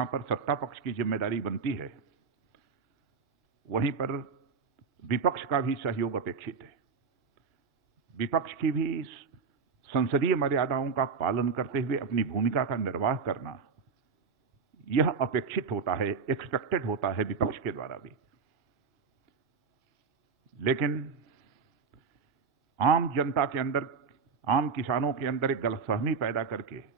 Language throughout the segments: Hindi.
जहां पर सत्ता पक्ष की जिम्मेदारी बनती है, वहीं पर विपक्ष का भी सहयोग अपेक्षित है। विपक्ष की भी संसदीय मर्यादाओं का पालन करते हुए अपनी भूमिका का निर्वाह करना, यह अपेक्षित होता है, एक्सपेक्टेड होता है विपक्ष के द्वारा भी। लेकिन आम जनता के अंदर, आम किसानों के अंदर एक गलतफहमी पैदा करके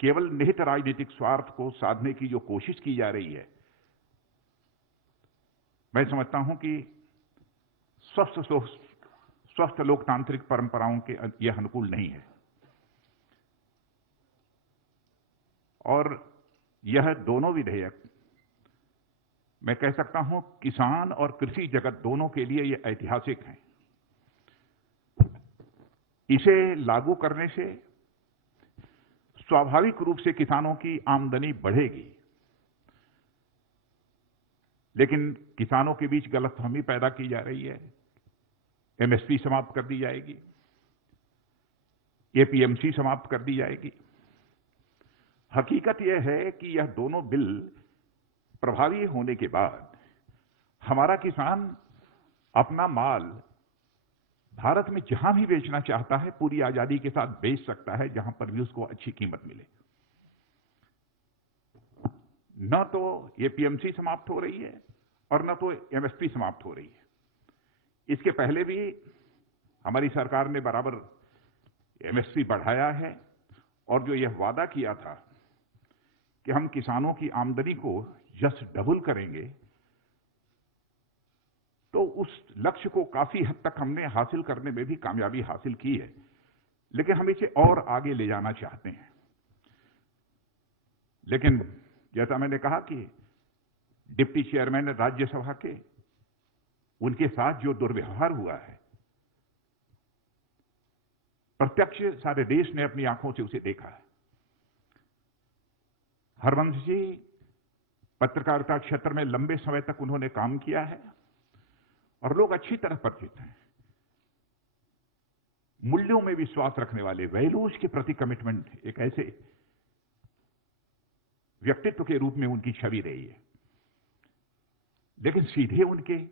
केवल निहित राजनीतिक स्वार्थ को साधने की जो कोशिश की जा रही है, मैं समझता हूं कि स्वस्थ लोकतांत्रिक परंपराओं के यह अनुकूल नहीं है। और यह दोनों विधेयक, मैं कह सकता हूं, किसान और कृषि जगत दोनों के लिए यह ऐतिहासिक हैं। इसे लागू करने से स्वाभाविक रूप से किसानों की आमदनी बढ़ेगी, लेकिन किसानों के बीच गलतफहमी पैदा की जा रही है। एमएसपी समाप्त कर दी जाएगी, एपीएमसी समाप्त कर दी जाएगी। हकीकत यह है कि यह दोनों बिल प्रभावी होने के बाद हमारा किसान अपना माल भारत में जहां भी बेचना चाहता है पूरी आजादी के साथ बेच सकता है, जहां पर भी उसको अच्छी कीमत मिले। न तो एपीएमसी समाप्त हो रही है और न तो एमएसपी समाप्त हो रही है। इसके पहले भी हमारी सरकार ने बराबर एमएसपी बढ़ाया है, और जो यह वादा किया था कि हम किसानों की आमदनी को जस्ट डबल करेंगे, तो उस लक्ष्य को काफी हद तक हमने हासिल करने में भी कामयाबी हासिल की है। लेकिन हम इसे और आगे ले जाना चाहते हैं। लेकिन जैसा मैंने कहा कि डिप्टी चेयरमैन राज्यसभा के, उनके साथ जो दुर्व्यवहार हुआ है, प्रत्यक्ष सारे देश ने अपनी आंखों से उसे देखा है। हरवंश जी पत्रकारिता क्षेत्र में लंबे समय तक उन्होंने काम किया है और लोग अच्छी तरह परिचित हैं। मूल्यों में विश्वास रखने वाले, वैल्यूज के प्रति कमिटमेंट, एक ऐसे व्यक्तित्व के रूप में उनकी छवि रही है। लेकिन सीधे उनके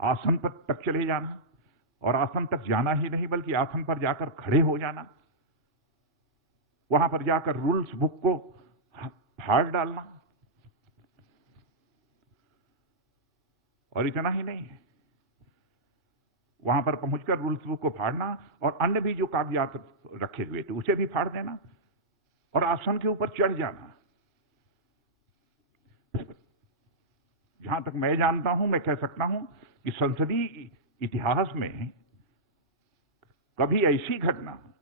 आसन पर तक चले जाना, और आसन तक जाना ही नहीं बल्कि आसन पर जाकर खड़े हो जाना, वहां पर जाकर रूल्स बुक को फाड़ डालना, और इतना ही नहीं है, वहां पर पहुंचकर रूल्स बुक को फाड़ना और अन्य भी जो कागजात रखे हुए थे उसे भी फाड़ देना और आसन के ऊपर चढ़ जाना। जहां तक मैं जानता हूं, मैं कह सकता हूं कि संसदीय इतिहास में कभी ऐसी घटना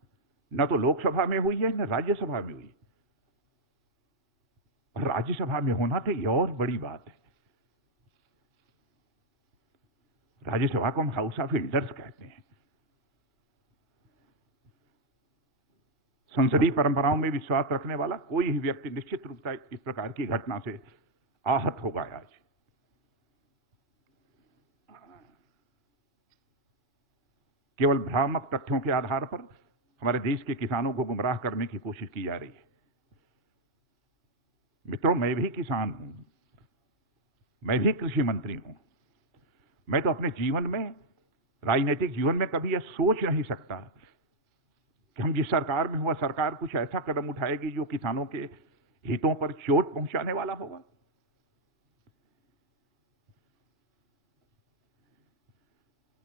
न तो लोकसभा में हुई है न राज्यसभा में हुई। और राज्यसभा में होना तो यह और बड़ी बात है। राज्यसभा को हम हाउस ऑफ एल्डर्स कहते हैं। संसदीय परंपराओं में विश्वास रखने वाला कोई ही व्यक्ति निश्चित रूप से इस प्रकार की घटना से आहत होगा। आज केवल भ्रामक तथ्यों के आधार पर हमारे देश के किसानों को गुमराह करने की कोशिश की जा रही है। मित्रों, मैं भी किसान हूं, मैं भी कृषि मंत्री हूं। मैं तो अपने जीवन में, राजनीतिक जीवन में कभी यह सोच नहीं सकता कि हम जिस सरकार में हुआ, सरकार कुछ ऐसा कदम उठाएगी जो किसानों के हितों पर चोट पहुंचाने वाला होगा।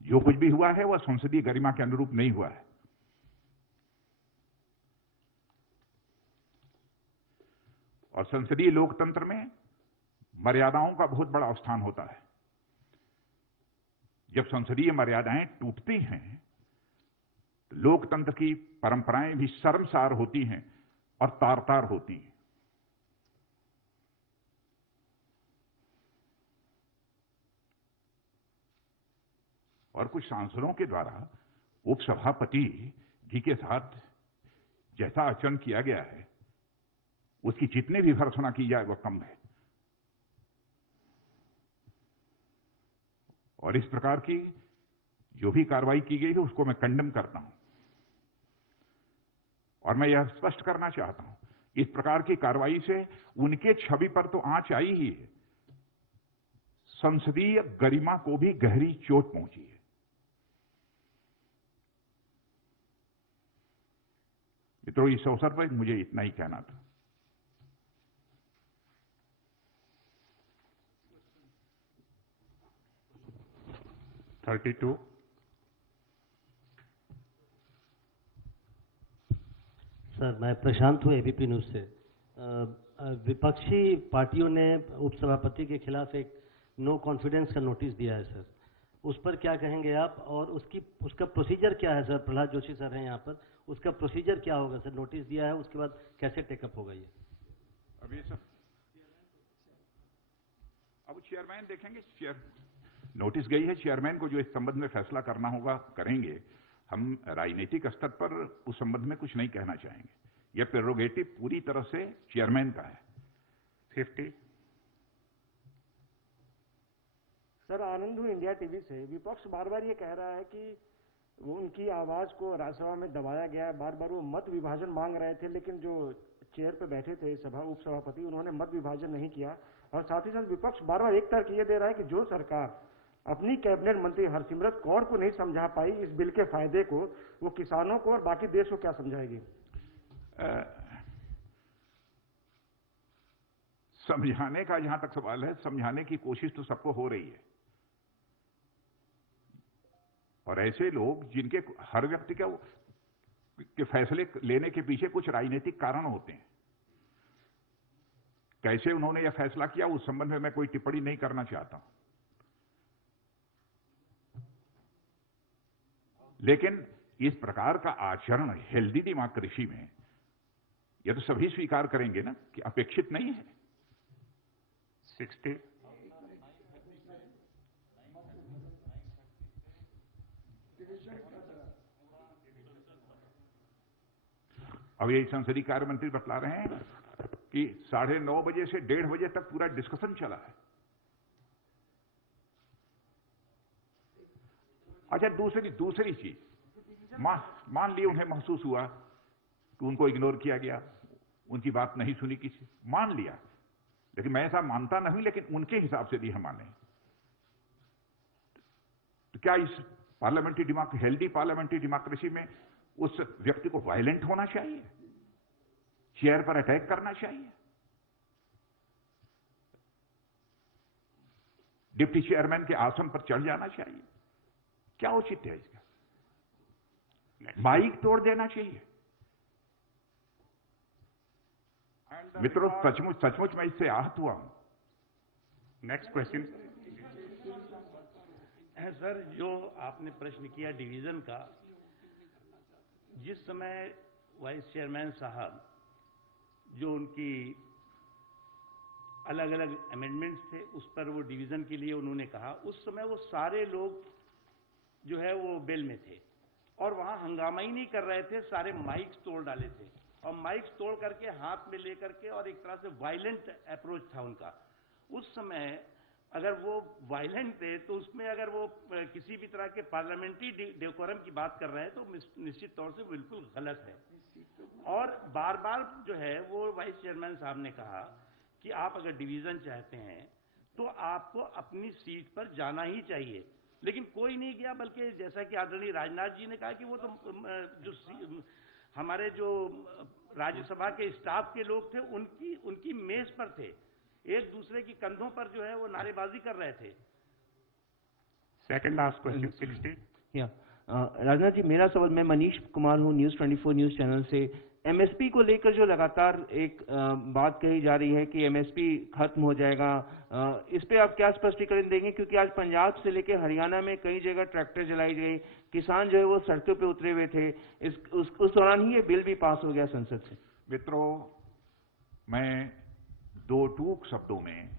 जो कुछ भी हुआ है वह संसदीय गरिमा के अनुरूप नहीं हुआ है। और संसदीय लोकतंत्र में मर्यादाओं का बहुत बड़ा स्थान होता है। जब संसदीय मर्यादाएं टूटती हैं, लोकतंत्र की परंपराएं भी शर्मसार होती हैं और तार-तार होती हैं। और कुछ सांसदों के द्वारा उपसभापति जी के साथ जैसा आचरण किया गया है, उसकी जितनी भी भर्त्सना की जाए वह कम है। और इस प्रकार की जो भी कार्रवाई की गई है उसको मैं कंडेम करता हूं। और मैं यह स्पष्ट करना चाहता हूं इस प्रकार की कार्रवाई से उनके छवि पर तो आंच आई ही है, संसदीय गरिमा को भी गहरी चोट पहुंची है। मित्रों, इस अवसर पर मुझे इतना ही कहना था। सर, मैं प्रशांत हूँ एबीपी न्यूज से। विपक्षी पार्टियों ने उपसभापति के खिलाफ एक नो कॉन्फिडेंस का नोटिस दिया है सर, उस पर क्या कहेंगे आप? और उसका प्रोसीजर क्या है सर? प्रहलाद जोशी सर हैं यहाँ पर, उसका प्रोसीजर क्या होगा सर? नोटिस दिया है, उसके बाद कैसे टेकअप होगा ये? अभी सर अब चेयरमैन देखेंगे। नोटिस गई है, चेयरमैन को जो इस संबंध में फैसला करना होगा करेंगे। हम राजनीतिक स्तर पर उस संबंध में कुछ नहीं कहना चाहेंगे। यह प्रेरोगेटिव पूरी तरह से चेयरमैन का है। 50। सर, आनंद हूँ इंडिया टीवी से। विपक्ष बार बार ये कह रहा है कि वो उनकी आवाज को राज्यसभा में दबाया गया है। बार बार वो मत विभाजन मांग रहे थे, लेकिन जो चेयर पे बैठे थे उपसभापति, उन्होंने मत विभाजन नहीं किया। और साथ ही साथ विपक्ष बार बार एक तर्क ये दे रहा है कि जो सरकार अपनी कैबिनेट मंत्री हरसिमरत कौर को नहीं समझा पाई इस बिल के फायदे को, वो किसानों को और बाकी देश को क्या समझाएगी? समझाने का जहां तक सवाल है, समझाने की कोशिश तो सबको हो रही है। और ऐसे लोग जिनके हर व्यक्ति के फैसले लेने के पीछे कुछ राजनीतिक कारण होते हैं। कैसे उन्होंने यह फैसला किया, उस संबंध में मैं कोई टिप्पणी नहीं करना चाहता हूं। लेकिन इस प्रकार का आचरण हेल्दी डेमोक्रेसी में यह तो सभी स्वीकार करेंगे ना कि अपेक्षित नहीं है। 60। अब यही संसदीय कार्य मंत्री बतला रहे हैं कि 9:30 बजे से 1:30 बजे तक पूरा डिस्कशन चला है। अच्छा, दूसरी चीज, मान लिया उन्हें महसूस हुआ कि उनको इग्नोर किया गया, उनकी बात नहीं सुनी किसी, मान लिया। लेकिन मैं ऐसा मानता नहीं, लेकिन उनके हिसाब से भी हम माने तो क्या इस हेल्दी पार्लियामेंट्री डेमोक्रेसी में उस व्यक्ति को वायलेंट होना चाहिए, चेयर पर अटैक करना चाहिए, डिप्टी चेयरमैन के आसन पर चढ़ जाना चाहिए? क्या औचित्य है इसका? माइक तोड़ देना चाहिए? मित्रों, सचमुच मैं इससे आहत हुआ हूं। Next question. सर, जो आपने प्रश्न किया डिवीजन का, जिस समय वाइस चेयरमैन साहब जो उनकी अलग अलग अमेंडमेंट्स थे उस पर वो डिवीजन के लिए उन्होंने कहा, उस समय वो सारे लोग जो है वो बेल में थे और वहां हंगामा ही नहीं कर रहे थे, सारे माइक्स तोड़ डाले थे और माइक्स तोड़ करके हाथ में लेकर के, और एक तरह से वायलेंट अप्रोच था उनका। उस समय अगर वो वायलेंट थे तो उसमें अगर वो किसी भी तरह के पार्लियामेंट्री डेकोरम की बात कर रहे हैं तो निश्चित तौर से बिल्कुल गलत है। और बार बार जो है वो वाइस चेयरमैन साहब ने कहा कि आप अगर डिवीजन चाहते हैं तो आपको अपनी सीट पर जाना ही चाहिए, लेकिन कोई नहीं गया। बल्कि जैसा कि आदरणीय राजनाथ जी ने कहा कि वो तो जो हमारे जो राज्यसभा के स्टाफ के लोग थे उनकी मेज पर थे, एक दूसरे की कंधों पर जो है वो नारेबाजी कर रहे थे। Second last question 60। Rajnath ji, मेरा सवाल, मैं मनीष कुमार हूँ न्यूज़ 24 न्यूज़ चैनल से। एमएसपी को लेकर जो लगातार एक बात कही जा रही है कि एमएसपी खत्म हो जाएगा, इस पे आप क्या स्पष्टीकरण देंगे? क्योंकि आज पंजाब से लेकर हरियाणा में कई जगह ट्रैक्टर जलाई गई, किसान जो है वो सड़कों पे उतरे हुए थे, उस दौरान ही ये बिल भी पास हो गया संसद से। मित्रों, मैं दो टूक शब्दों में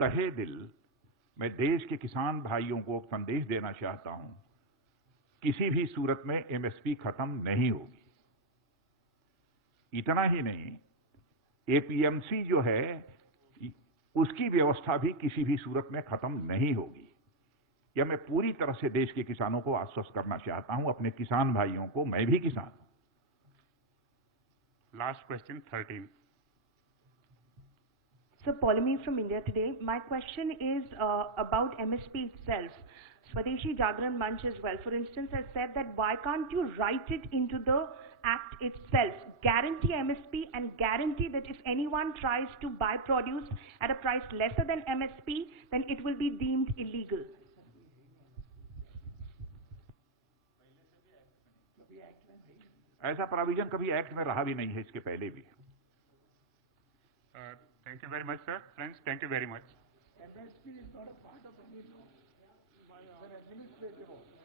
तहे दिल मैं देश के किसान भाइयों को संदेश देना चाहता हूं, किसी भी सूरत में एमएसपी खत्म नहीं होगी। इतना ही नहीं, एपीएमसी जो है उसकी व्यवस्था भी किसी भी सूरत में खत्म नहीं होगी। यह मैं पूरी तरह से देश के किसानों को आश्वस्त करना चाहता हूं, अपने किसान भाइयों को। मैं भी किसान हूं। Last question, 13. So, Polemy from India Today. My question is about MSP itself. Swadeshi Jagran Manch as well, for instance, has said that why can't you write it into the act itself, guarantee MSP and guarantee that if anyone tries to buy produce at a price lesser than MSP, then it will be deemed illegal. ऐसा प्रोविजन कभी एक्ट में रहा भी नहीं है, इसके पहले भी. Thank you very much, sir. Friends, thank you very much. MSP is not a part of any law. It's an administrative order.